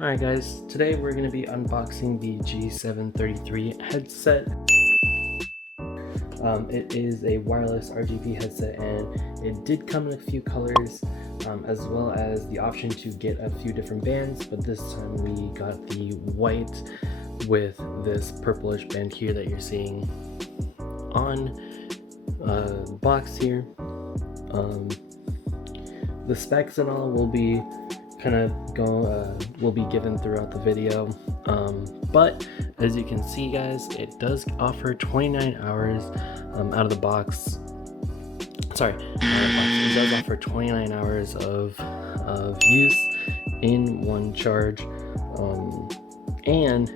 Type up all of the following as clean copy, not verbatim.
Alright guys, today we're going to be unboxing the G733 headset. It is a wireless RGB headset and it did come in a few colors, as well as the option to get a few different bands, but this time we got the white with this purplish band here that you're seeing on the box here. The specs and all will be will be given throughout the video, but as you can see guys, it does offer 29 hours out of the box. It does offer 29 hours of use in one charge, and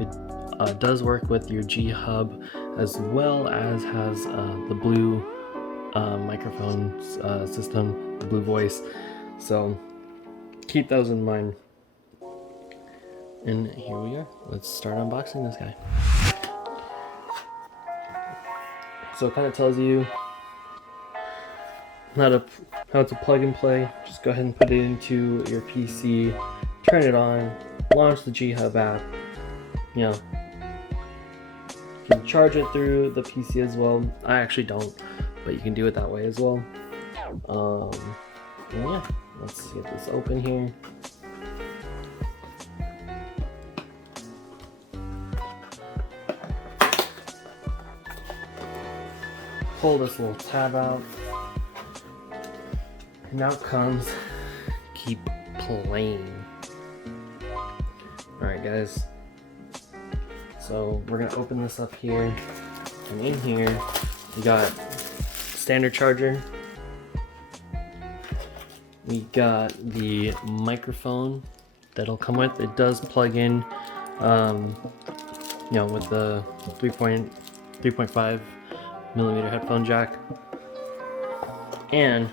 it does work with your G Hub, as well as has the blue microphone system, the blue voice. So keep those in mind. And here we are. Let's start unboxing this guy. So it kind of tells you how it's a plug and play. Just go ahead and put it into your PC, turn it on, launch the G Hub app. You know, you can charge it through the PC as well. I actually don't, but you can do it that way as well. And yeah, let's get this open here. Pull this little tab out, and out comes keep playing. Alright guys, so we're gonna open this up here, and in here we got standard charger. We got the microphone that'll come with. It does plug in, you know, with the 3.5 millimeter headphone jack, and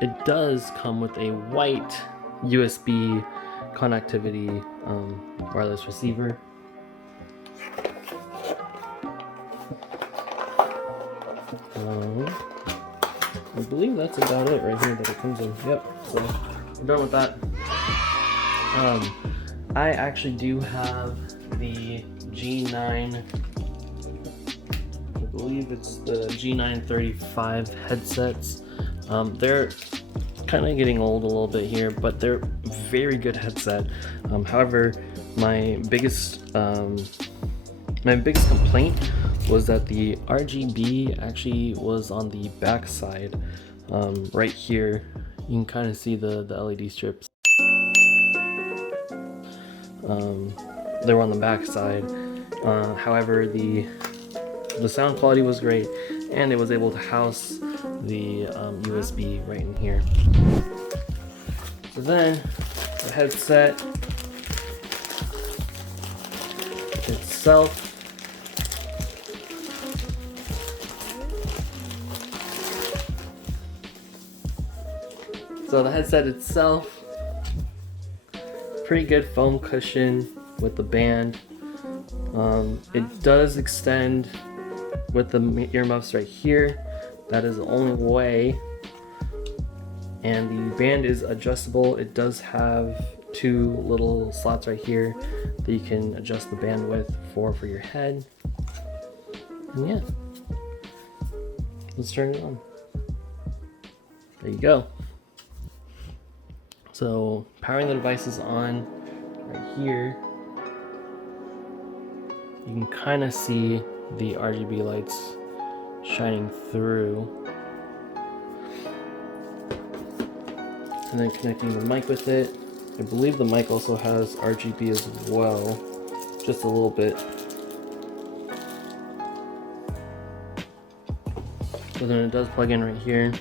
it does come with a white USB connectivity wireless receiver. I believe that's about it right here that it comes in. Yep, so we're done with that. I actually do have the G9, I believe it's the G935 headsets. They're kind of getting old a little bit here, but they're very good headset. However, my biggest complaint was that the RGB actually was on the back side, right here. You can kind of see the LED strips. They were on the back side. However, the sound quality was great, and it was able to house the USB right in here. So then the headset itself, pretty good foam cushion with the band. It does extend with the earmuffs right here. That is the only way. And the band is adjustable. It does have two little slots right here that you can adjust the bandwidth for your head. And yeah, let's turn it on. There you go. So powering the device is on right here. You can kind of see the RGB lights shining through. And then connecting the mic with it. I believe the mic also has RGB as well, just a little bit. So then it does plug in right here.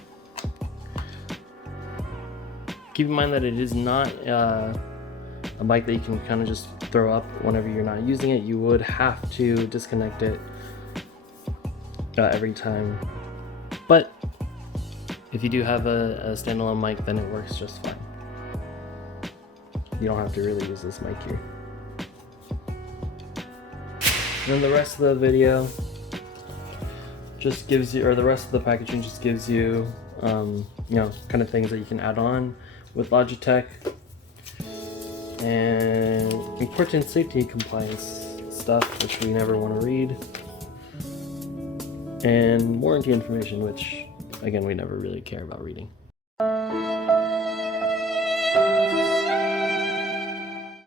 Keep in mind that it is not a mic that you can kind of just throw up whenever you're not using it. You would have to disconnect it every time. But if you do have a standalone mic, then it works just fine. You don't have to really use this mic here. And then the rest of the video just gives you, or the rest of the packaging just gives you, you know, kind of things that you can add on with Logitech, and important safety compliance stuff, which we never want to read, and warranty information, which again we never really care about reading.